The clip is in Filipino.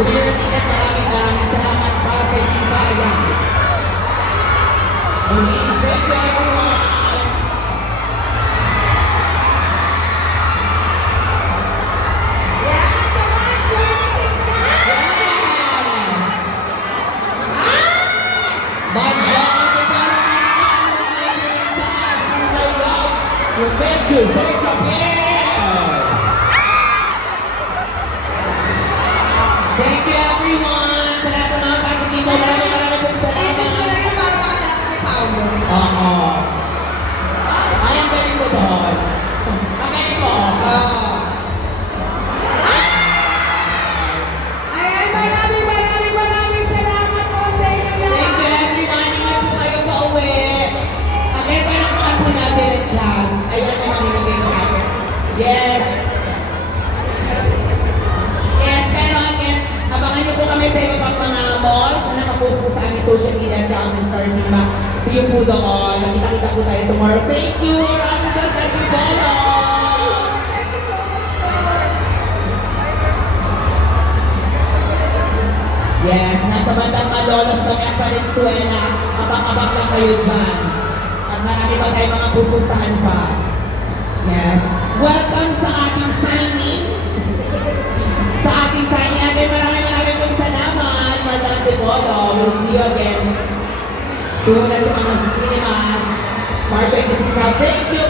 bumili ng ticket. Maraming salamat para sa inyo ba. Ayan. Muli, thank you everyone. Yeah, so much, 26 na! Yes! Thank you, thanks a Thank you everyone! Sa lahat ng mga pasikito, maraming pong Eh, gusto salamat. lang yung para makalapit kay Paolo. Oo. Ay, ang galing mo doon. Ang galing mo. Ayan, maraming salamat po sa inyo Thank you lahat. everyone. Ingat po kayo pa uwi. Again, palakpakan po natin in class. Ayan may mamimigay sa akin. Yes. Yes, pero again, abangan niyo po kami sa iba pang mga malls na nakapost po sa aming social media account ng Star Cinema. See you po doon. Nakita-kita po tayo tomorrow. Thank you. Maraming salamat po. Thank you so much po. Yes, nasa bandang Malolos kami ang Valenzuela. Abang-abang lang kayo dyan. At marami pa tayong mga pupuntahan pa. Yes. Welcome sa ating signing. Sa ating signing. Again, maraming pong salamat. Madam Devoto. We'll see you again soon sa mga cinemas. March 26. Thank you.